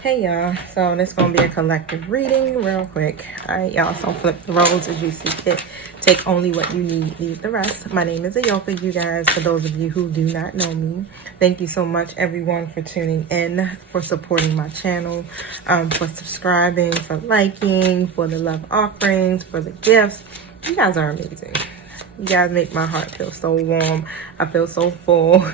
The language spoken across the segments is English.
Hey y'all, so this gonna be a collective reading real quick. Alright y'all, so flip the roles as you see fit. Take only what you need, leave the rest. My name is Ayoka, you guys, for those of you who do not know me. Thank you so much everyone for tuning in, for supporting my channel, for subscribing, for liking, for the love offerings, for the gifts. You guys are amazing. You guys make my heart feel so warm. I feel so full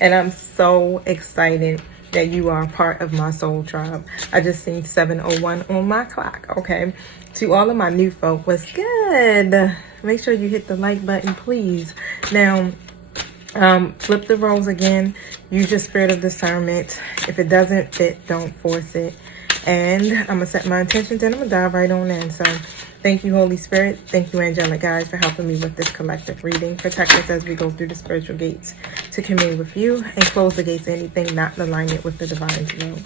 and I'm so excited that you are part of my soul tribe. I just seen 7:01 on my clock. Okay, to all of my new folk, what's good? Make sure you hit the like button, please. Now flip the roles again. Use your spirit of discernment. If it doesn't fit, don't force it. And I'm gonna set my intentions and I'm gonna dive right on in. So thank you, Holy Spirit. Thank you, angelic guides, for helping me with this collective reading. Protect us as we go through the spiritual gates to commune with you, and close the gates to anything not in alignment with the divine's will.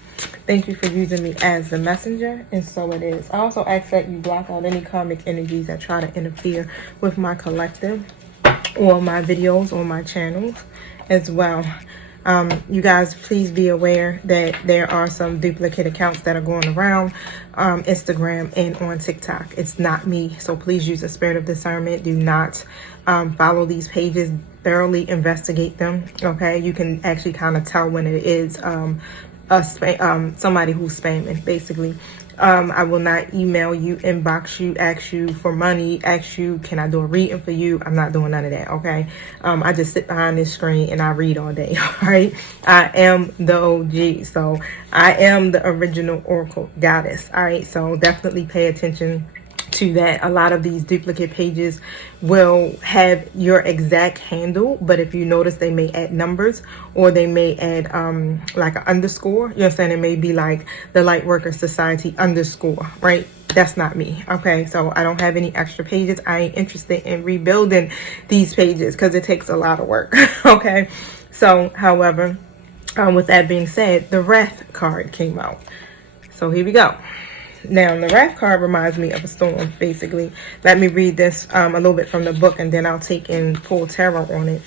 Thank you for using me as the messenger, and so it is. I also ask that you block out any karmic energies that try to interfere with my collective or my videos or my channels as well. You guys, please be aware that there are some duplicate accounts that are going around Instagram and on TikTok. It's not me, so please use the spirit of discernment. Do not follow these pages. Thoroughly investigate them. Okay, you can actually kind of tell when it is somebody who's spamming, basically. I will not email you, inbox you, ask you for money, ask you, can I do a reading for you? I'm not doing none of that, okay? I just sit behind this screen and I read all day, all right? I am the OG, so I am the original Oracle goddess, all right? So definitely pay attention to that. A lot of these duplicate pages will have your exact handle, but if you notice, they may add numbers, or they may add like an underscore. You know what I'm saying? It may be like the Lightworker Society underscore, right? That's not me. Okay, so I don't have any extra pages. I ain't interested in rebuilding these pages because it takes a lot of work. Okay, so however, with that being said, the Wrath card came out, so here we go. Now, the Wrath card reminds me of a storm, basically. Let me read this a little bit from the book, and then I'll take in full tarot on it.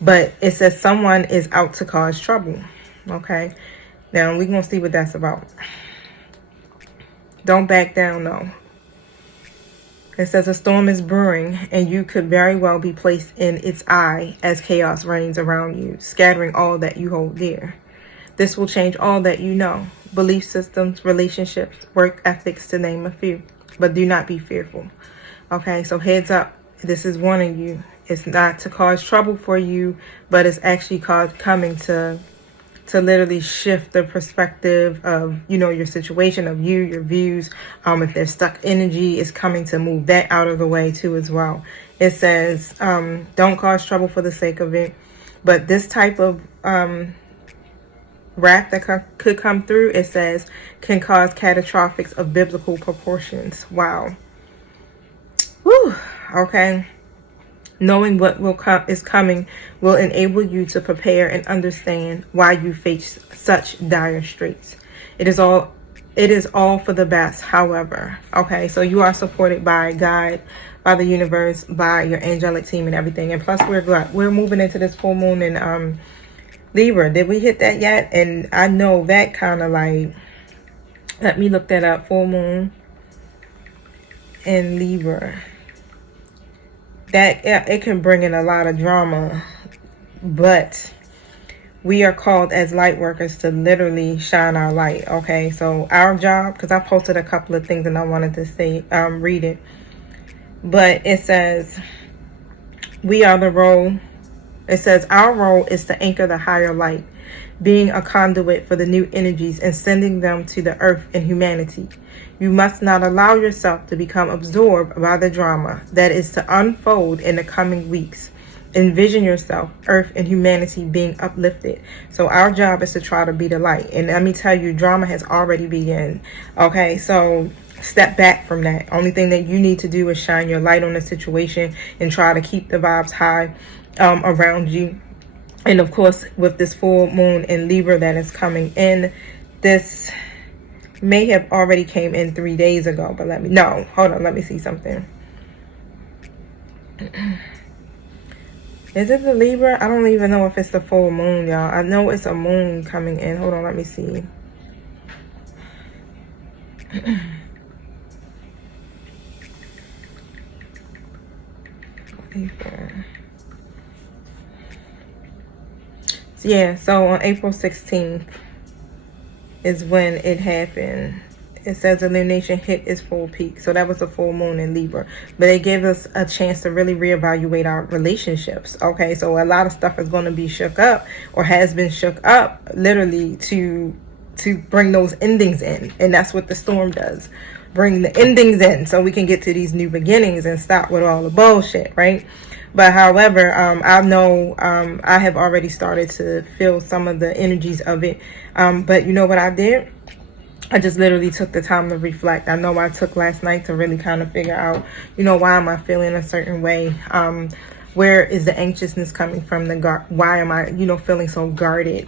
But it says someone is out to cause trouble. Okay? Now, we're going to see what that's about. Don't back down, though. It says a storm is brewing, and you could very well be placed in its eye as chaos reigns around you, scattering all that you hold dear. This will change all that you know. Belief systems, relationships, work ethics, to name a few. But do not be fearful. Okay, so heads up. This is warning you. It's not to cause trouble for you, but it's actually coming to literally shift the perspective of, you know, your situation, of you, your views. If there's stuck energy, it's coming to move that out of the way too as well. It says, don't cause trouble for the sake of it. But this type of wrath that could come through, it says, can cause catastrophics of biblical proportions. Wow. Whew. Okay. Knowing what is coming will enable you to prepare and understand why you face such dire straits. It is all for the best, however. Okay, so you are supported by God, by the universe, by your angelic team and everything. And plus we're moving into this full moon in Libra. Did we hit that yet? And I know that kind of like, let me look that up. Full moon in Libra. That, yeah, it can bring in a lot of drama, but we are called as light workers to literally shine our light. Okay, so our job, because I posted a couple of things and I wanted to say, read it, but it says we are the role. It says our role is to anchor the higher light, being a conduit for the new energies and sending them to the earth and humanity. You must not allow yourself to become absorbed by the drama that is to unfold in the coming weeks. Envision yourself, earth and humanity, being uplifted. So our job is to try to be the light. And let me tell you, drama has already begun. Okay, so step back from that. Only thing that you need to do is shine your light on the situation and try to keep the vibes high around you. And of course, with this full moon in Libra that is coming in, this may have already came in 3 days ago, but hold on, let me see something. Is it the Libra? I don't even know if it's the full moon, y'all. I know it's a moon coming in. Hold on, let me see. Yeah, so on April 16th is when it happened. It says illumination hit its full peak. So that was a full moon in Libra. But it gave us a chance to really reevaluate our relationships. Okay, so a lot of stuff is going to be shook up, or has been shook up, literally to bring those endings in. And that's what the storm does. Bring the endings in so we can get to these new beginnings and stop with all the bullshit, right? But however, I know I have already started to feel some of the energies of it. But you know what I did? I just literally took the time to reflect. I know I took last night to really kind of figure out, you know, why am I feeling a certain way? Where is the anxiousness coming from? Why am I, you know, feeling so guarded?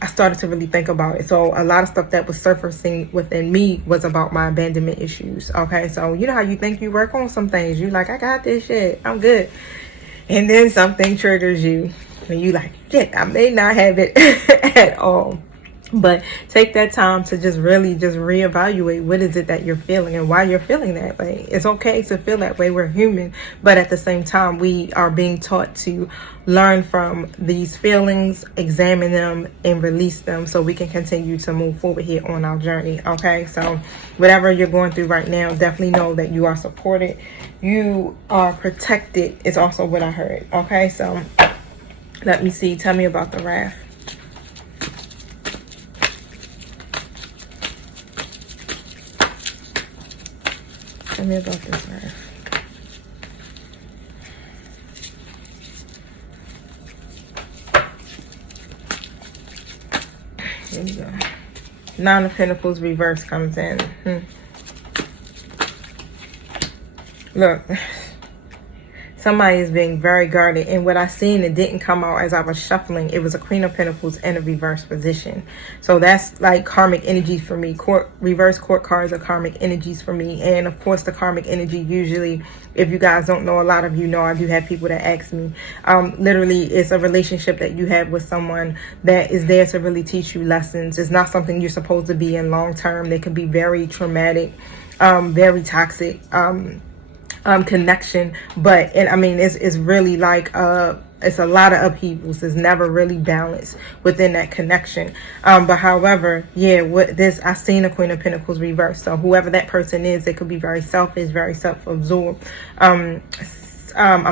I started to really think about it. So a lot of stuff that was surfacing within me was about my abandonment issues. Okay, so you know how you think you work on some things. You like, I got this shit, I'm good. And then something triggers you. And you like, shit, I may not have it at all. But take that time to just really just reevaluate what is it that you're feeling and why you're feeling that way. It's okay to feel that way. We're human. But at the same time, we are being taught to learn from these feelings, examine them, and release them so we can continue to move forward here on our journey. Okay, so whatever you're going through right now, definitely know that you are supported. You are protected is also what I heard. Okay, so let me see. Tell me about the wrath. Tell me about this wrath. Here we go. Nine of Pentacles reverse comes in. Look. Somebody is being very guarded. And what I seen, it didn't come out as I was shuffling. It was a Queen of Pentacles in a reverse position. So that's like karmic energies for me. Reverse court cards are karmic energies for me. And of course, the karmic energy usually, if you guys don't know, a lot of you know, I do have people that ask me. Literally, it's a relationship that you have with someone that is there to really teach you lessons. It's not something you're supposed to be in long term. They can be very traumatic, very toxic. Connection, but I mean it's really like it's a lot of upheavals. It's never really balanced within that connection. But however, yeah, I seen a Queen of Pentacles reverse. So whoever that person is, they could be very selfish, very self-absorbed. I'm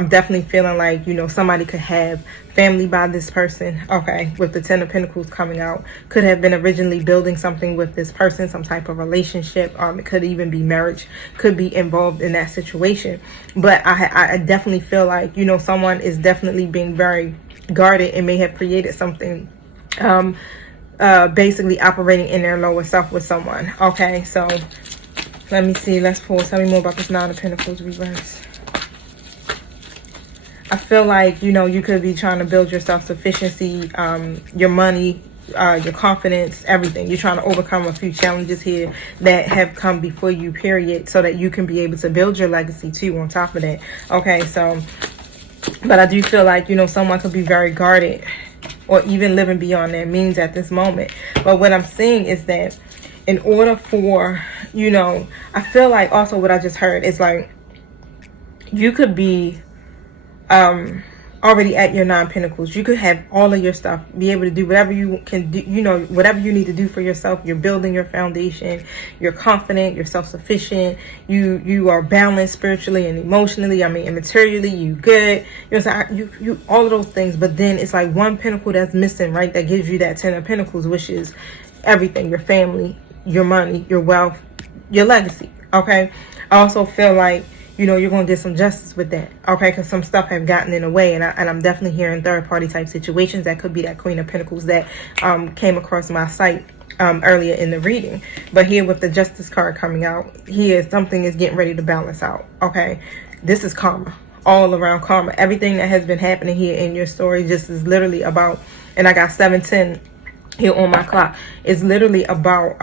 definitely feeling like, you know, somebody could have family by this person. Okay, with the Ten of Pentacles coming out, could have been originally building something with this person, some type of relationship. It could even be marriage, could be involved in that situation. But I definitely feel like, you know, someone is definitely being very guarded and may have created something, basically operating in their lower self with someone. Okay, so let me see. Let's pull. Tell me more about this Nine of Pentacles reverse. I feel like, you know, you could be trying to build your self-sufficiency, your money, your confidence, everything. You're trying to overcome a few challenges here that have come before you, period, so that you can be able to build your legacy too on top of that. Okay, so, but I do feel like, you know, someone could be very guarded or even living beyond their means at this moment. But what I'm seeing is that in order for, you know, I feel like also what I just heard is like, you could be already at your Nine Pentacles. You could have all of your stuff, be able to do whatever you can do, you know, whatever you need to do for yourself. You're building your foundation, you're confident, you're self-sufficient, you are balanced spiritually and emotionally, I mean, and materially, you good, you all of those things. But then it's like one pentacle that's missing, right? That gives you that Ten of Pentacles, which is everything: your family, your money, your wealth, your legacy. Okay, I also feel like, you know, you're going to get some justice with that, okay? Because some stuff have gotten in the way, and I'm definitely hearing third-party type situations. That could be that Queen of Pentacles that came across my site earlier in the reading. But here with the Justice card coming out, here something is getting ready to balance out, okay? This is karma, all around karma. Everything that has been happening here in your story just is literally about, and I got 710 here on my clock, is literally about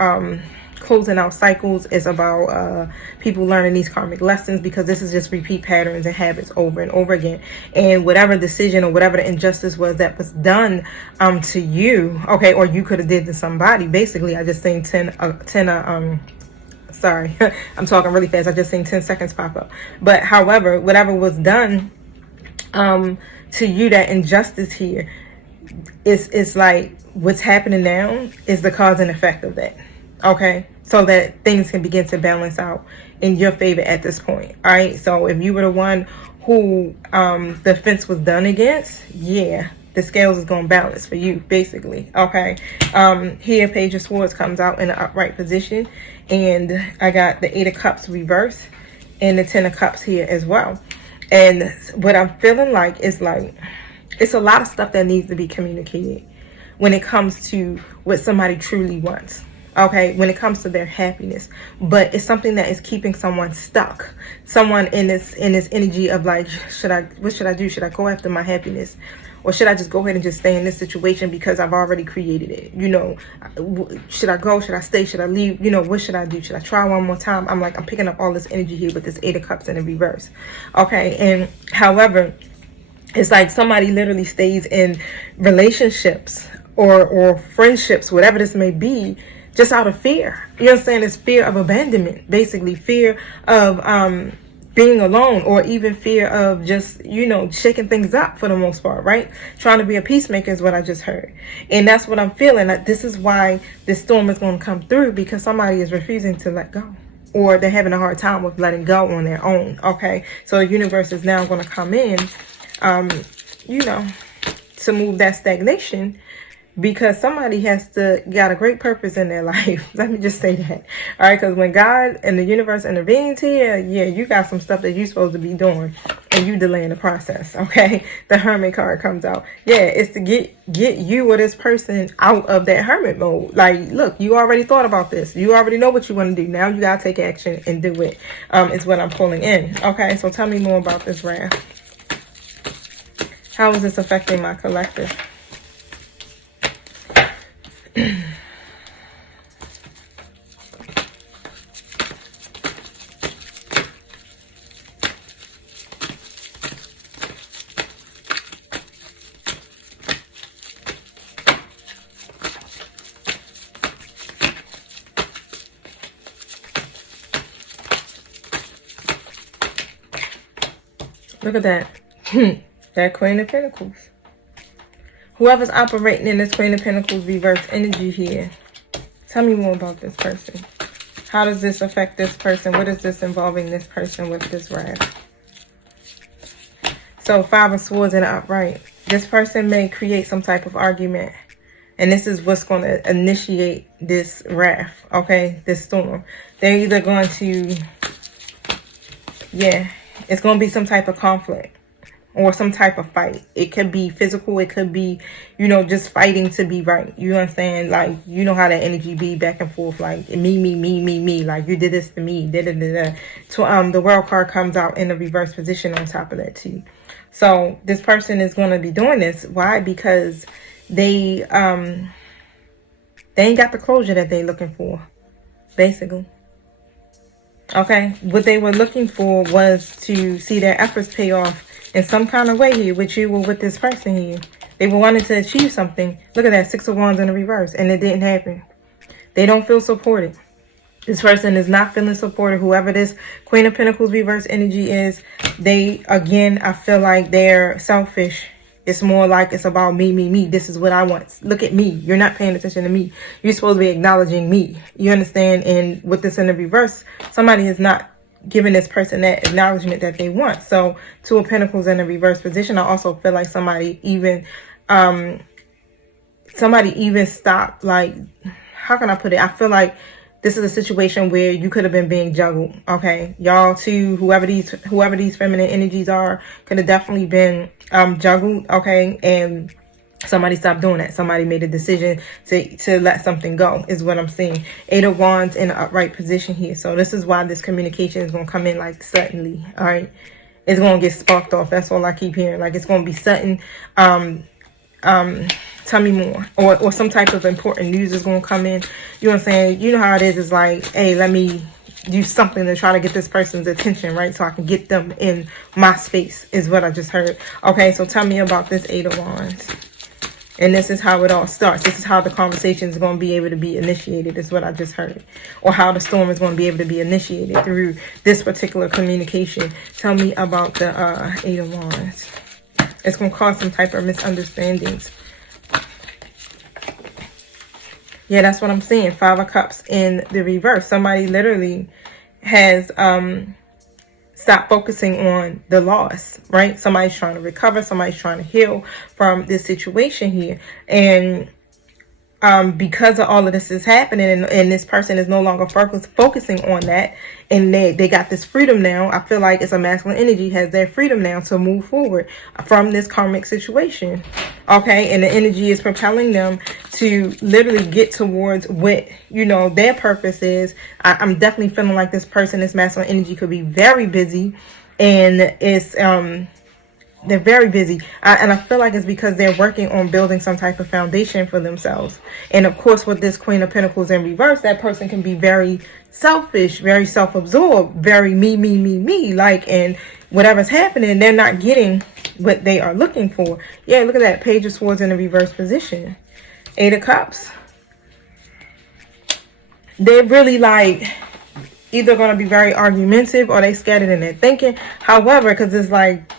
closing out cycles. It's about people learning these karmic lessons, because this is just repeat patterns and habits over and over again. And whatever decision or whatever the injustice was that was done to you, okay, or you could have did to somebody. Basically, I just seen sorry, I'm talking really fast. I just seen 10 seconds pop up. But however, whatever was done to you, that injustice here, it's like what's happening now is the cause and effect of that. Okay, so that things can begin to balance out in your favor at this point. All right, so if you were the one who the offense was done against, yeah, the scales is going to balance for you, basically. Okay, here Page of Swords comes out in an upright position, and I got the 8 of Cups reversed and the 10 of Cups here as well. And what I'm feeling like is like it's a lot of stuff that needs to be communicated when it comes to what somebody truly wants. Okay, when it comes to their happiness, but it's something that is keeping someone stuck. Someone in this energy of like, what should I do? Should I go after my happiness, or should I just go ahead and just stay in this situation because I've already created it? You know, should I go? Should I stay? Should I leave? You know, what should I do? Should I try one more time? I'm picking up all this energy here with this 8 of Cups in the reverse. Okay, and however, it's like somebody literally stays in relationships or friendships, whatever this may be, just out of fear. You know what I'm saying? It's fear of abandonment, basically. Fear of being alone, or even fear of just, you know, shaking things up for the most part, right? Trying to be a peacemaker is what I just heard. And that's what I'm feeling. This is why this storm is going to come through, because somebody is refusing to let go, or they're having a hard time with letting go on their own. Okay, so the universe is now going to come in, you know, to move that stagnation, because somebody got a great purpose in their life. Let me just say that. All right, because when God and the universe intervenes here, yeah, you got some stuff that you're supposed to be doing, and you delaying the process. Okay, the Hermit card comes out. Yeah, it's to get you or this person out of that hermit mode. Like, look, you already thought about this. You already know what you want to do. Now you gotta take action and do it. Is what I'm pulling in. Okay, so tell me more about this wrath. How is this affecting my collective? Look at that. That Queen of Pentacles. Whoever's operating in this Queen of Pentacles reverse energy here, tell me more about this person. How does this affect this person? What is this involving this person with this wrath? So 5 of Swords in the upright. This person may create some type of argument, and this is what's going to initiate this wrath, okay, this storm. They're either going to, yeah, it's going to be some type of conflict or some type of fight. It could be physical. It could be, you know, just fighting to be right. You understand? Like, you know how that energy be back and forth, like me. Like, you did this to me. So, the World card comes out in the reverse position on top of that too. So this person is going to be doing this. Why? Because they ain't got the closure that they're looking for, basically. Okay, what they were looking for was to see their efforts pay off in some kind of way here with you or with this person here. They were wanting to achieve something. Look at that, 6 of Wands in the reverse, and it didn't happen. They don't feel supported. This person is not feeling supported. Whoever this Queen of Pentacles reverse energy is, they, again, I feel like they're selfish. It's more like it's about me. This is what I want. Look at me. You're not paying attention to me. You're supposed to be acknowledging me. You understand? And with this in the reverse, somebody is not giving this person that acknowledgement that they want. So 2 of Pentacles in the reverse position. I also feel like somebody even stopped, like, how can I put it? I feel like this is a situation where you could have been being juggled. Okay, y'all too, whoever these feminine energies are, could have definitely been juggled. Okay, and somebody stopped doing that. Somebody made a decision to let something go, is what I'm seeing. 8 of Wands in the upright position here. So this is why this communication is going to come in like suddenly. All right, it's going to get sparked off. That's all I keep hearing. Like, it's going to be sudden. Tell me more. Or some type of important news is going to come in. You know what I'm saying? You know how it is. It's like, hey, let me do something to try to get this person's attention, right? So I can get them in my space is what I just heard. Okay, so tell me about this Eight of Wands. And this is how it all starts. This is how the conversation is going to be able to be initiated, is what I just heard. Or how the storm is going to be able to be initiated through this particular communication. Tell me about the Eight of Wands. It's going to cause some type of misunderstandings. Yeah, that's what I'm saying. Five of Cups in the reverse. Somebody literally has stop focusing on the loss, right? Somebody's trying to recover. Somebody's trying to heal from this situation here. And because of all of this is happening and this person is no longer focusing on that, and they got this freedom now. I feel like it's a masculine energy, has their freedom now to move forward from this karmic situation. Okay, and the energy is propelling them to literally get towards what, you know, their purpose is. I'm definitely feeling like this person, this masculine energy, could be very busy, and it's they're very busy. And I feel like it's because they're working on building some type of foundation for themselves. And of course, with this Queen of Pentacles in reverse, that person can be very selfish, very self-absorbed, very me. Like, and whatever's happening, they're not getting what they are looking for. Yeah, look at that. Page of Swords in the reverse position. Eight of Cups. They're really like either going to be very argumentative or they scattered in their thinking. However, because it's like,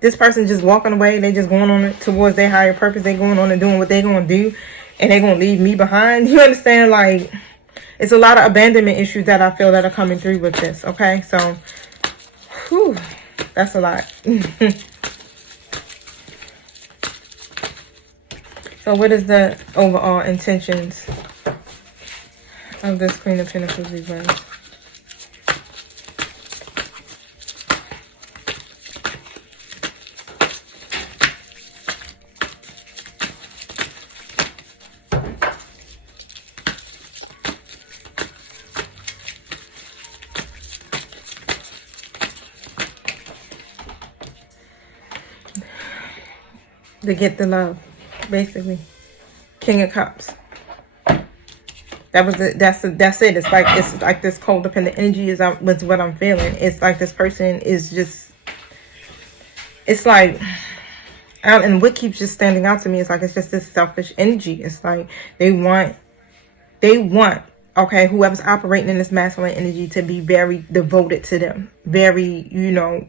this person just walking away. They just going on towards their higher purpose. They going on and doing what they're going to do. And they're going to leave me behind. You understand? Like, it's a lot of abandonment issues that I feel that are coming through with this. Okay? So, whew, that's a lot. So, what is the overall intentions of this Queen of Pentacles reverse? To get the love, basically. King of Cups. That's it. It's like this codependent energy is what I'm feeling. It's like this person is just, it's like, and what keeps just standing out to me is like, it's just this selfish energy. It's like they want, okay, whoever's operating in this masculine energy to be very devoted to them, very, you know,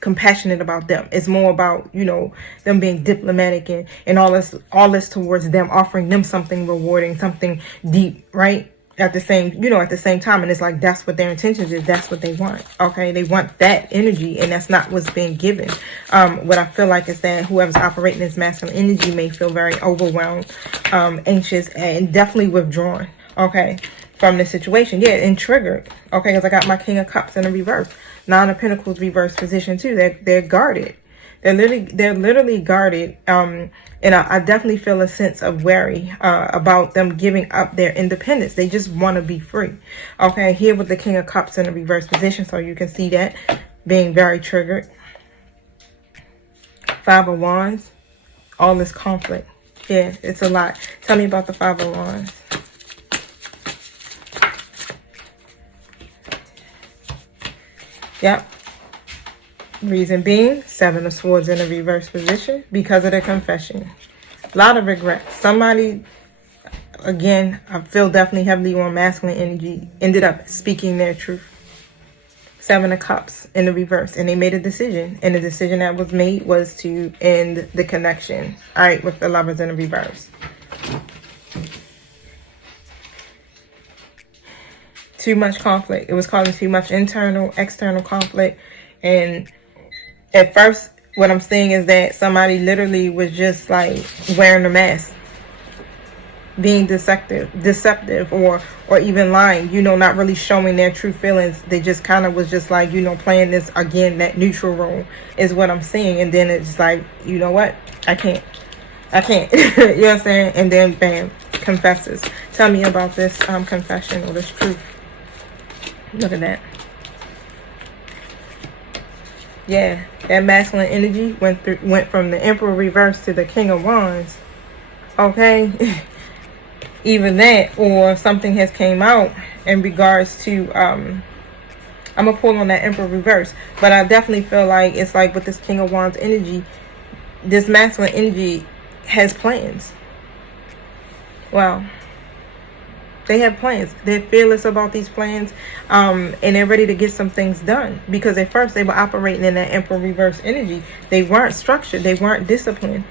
compassionate about them. It's more about, you know, them being diplomatic and all this towards them, offering them something rewarding, something deep, right? At the same time. And it's like, that's what their intentions is. That's what they want. Okay. They want that energy, and that's not what's being given. What I feel like is that whoever's operating this masculine energy may feel very overwhelmed, anxious, and definitely withdrawn. Okay. From this situation. Yeah. And triggered. Okay. Because I got my King of Cups in the reverse. Nine of Pentacles reverse position too. They're guarded. They're literally guarded. And I definitely feel a sense of worry about them giving up their independence. They just want to be free. Okay, here with the King of Cups in the reverse position, so you can see that being very triggered. Five of Wands. All this conflict. Yeah, it's a lot. Tell me about the Five of Wands. Yep. Reason being, Seven of Swords in a reverse position because of the confession. A lot of regret. Somebody, again, I feel definitely heavily on masculine energy, ended up speaking their truth. Seven of Cups in the reverse. And they made a decision. And the decision that was made was to end the connection. All right, with the Lovers in the reverse. Too much conflict. It was causing too much internal, external conflict. And at first, what I'm seeing is that somebody literally was just like wearing a mask, being deceptive, or even lying, you know, not really showing their true feelings. They just kind of was just like, you know, playing this, again, that neutral role is what I'm seeing. And then it's like, you know what? I can't. You know what I'm saying? And then, bam, confesses. Tell me about this confession or this truth. Look at that. Yeah, that masculine energy went from the Emperor reverse to the King of Wands. Okay. Either that or something has came out in regards to I'm gonna pull on that Emperor reverse, but I definitely feel like it's like with this King of Wands energy, this masculine energy has plans. Wow. They have plans. They're fearless about these plans, and they're ready to get some things done. Because at first they were operating in that Emperor reverse energy. They weren't structured. They weren't disciplined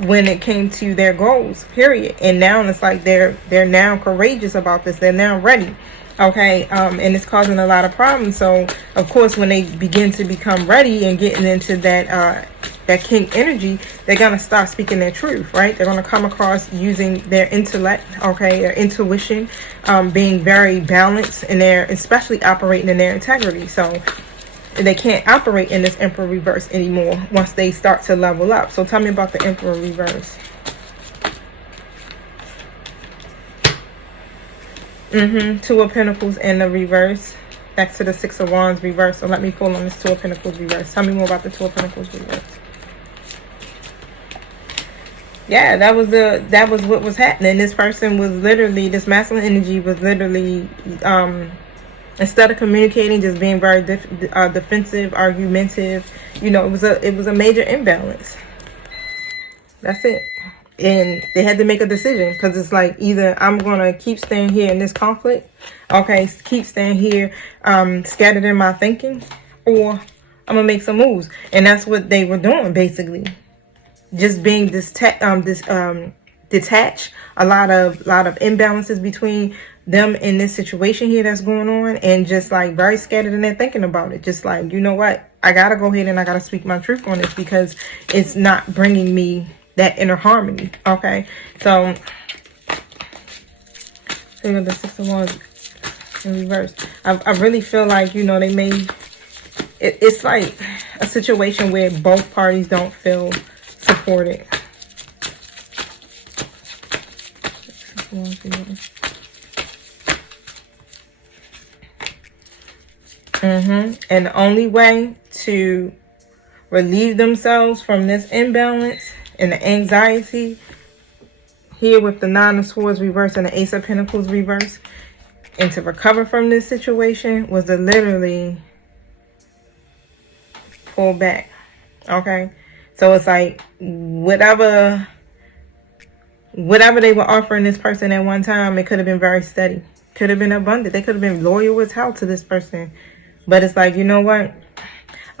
when it came to their goals, period. And now it's like they're now courageous about this. They're now ready. Okay, and it's causing a lot of problems. So of course, when they begin to become ready and getting into that that king energy, they're gonna start speaking their truth, right? They're gonna come across using their intellect, okay, their intuition, being very balanced, and they're especially operating in their integrity. So they can't operate in this Emperor reverse anymore once they start to level up. So tell me about the Emperor reverse. Two of Pentacles in the reverse next to the Six of Wands reverse. So let me pull on this Two of Pentacles reverse. Tell me more about the Two of Pentacles reverse. Yeah, that was what was happening. This person was literally, this masculine energy was literally instead of communicating, just being very defensive, argumentative. You know, it was a major imbalance. That's it. And they had to make a decision, because it's like, either I'm going to keep staying here in this conflict, okay, keep staying here scattered in my thinking, or I'm going to make some moves. And that's what they were doing, basically. Just being detached, a lot of imbalances between them in this situation here that's going on, and just like very scattered in their thinking about it. Just like, you know what, I got to go ahead and I got to speak my truth on this, because it's not bringing me that inner harmony. Okay, so the Six of Wands in reverse. I really feel like, you know, they may, it's like a situation where both parties don't feel supported. And the only way to relieve themselves from this imbalance and the anxiety here with the Nine of Swords reverse and the Ace of Pentacles reverse, and to recover from this situation, was to literally pull back. Okay, so it's like whatever they were offering this person at one time, it could have been very steady, could have been abundant, they could have been loyal as hell to this person. But it's like, you know what,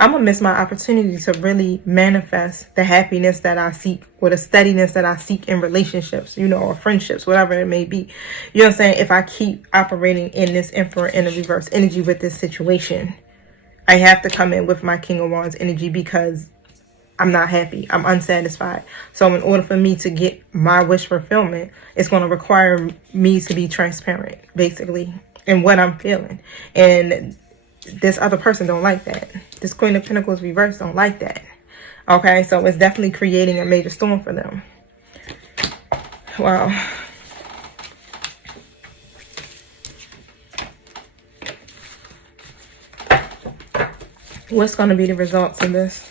I'm going to miss my opportunity to really manifest the happiness that I seek, or the steadiness that I seek in relationships, you know, or friendships, whatever it may be. You know what I'm saying? If I keep operating in this Emperor in the reverse energy with this situation, I have to come in with my King of Wands energy, because I'm not happy. I'm unsatisfied. So in order for me to get my wish fulfillment, it's going to require me to be transparent, basically, in what I'm feeling. And this other person don't like that. This Queen of Pentacles reverse don't like that. Okay, so it's definitely creating a major storm for them. Wow. What's going to be the results of this?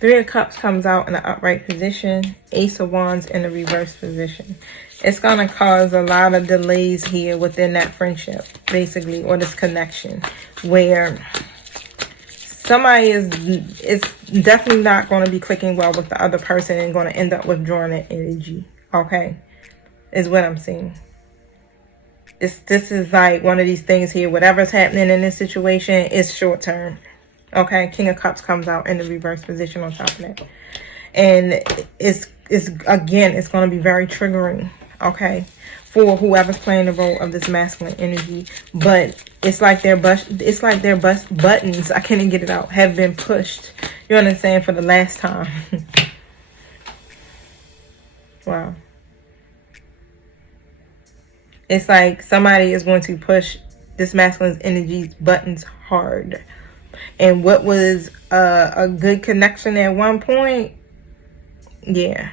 Three of Cups comes out in the upright position. Ace of Wands in the reverse position. It's going to cause a lot of delays here within that friendship, basically, or this connection, where somebody is definitely not going to be clicking well with the other person and going to end up withdrawing that energy. Okay, is what I'm seeing. This is like one of these things here. Whatever's happening in this situation is short term. Okay, King of Cups comes out in the reverse position on top of that. And it's again, it's going to be very triggering, okay, for whoever's playing the role of this masculine energy. But it's like their buttons, I can't even get it out, have been pushed. You understand? For the last time. Wow. It's like somebody is going to push this masculine energy's buttons hard. And what was a good connection at one point, yeah,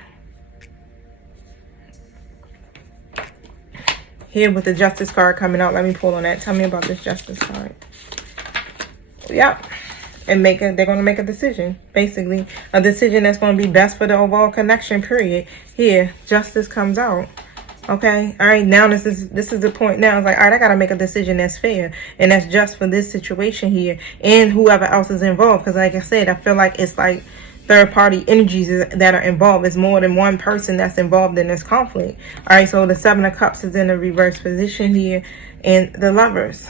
here with the Justice card coming out. Let me pull on that. Tell me about this Justice card. Yep. And they're going to make a decision, basically. A decision that's going to be best for the overall connection, period. Here, Justice comes out. Okay, all right, now this is the point now. It's like, all right, I got to make a decision that's fair and that's just for this situation here and whoever else is involved. Because like I said, I feel like it's like third-party energies that are involved. It's more than one person that's involved in this conflict. All right, so the Seven of Cups is in a reverse position here and the Lovers.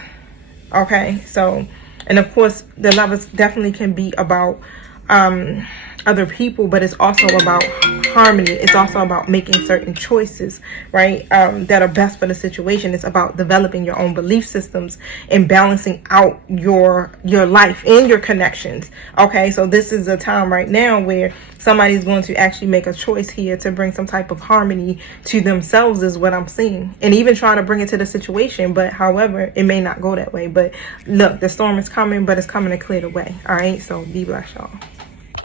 Okay, so, and of course, the Lovers definitely can be about other people, but it's also about harmony. It's also about making certain choices, right, that are best for the situation. It's about developing your own belief systems and balancing out your life and your connections. Okay, so this is a time right now where somebody's going to actually make a choice here to bring some type of harmony to themselves, is what I'm seeing, and even trying to bring it to the situation. But however, it may not go that way. But look, the storm is coming, but it's coming to clear the way. All right, so be blessed, y'all.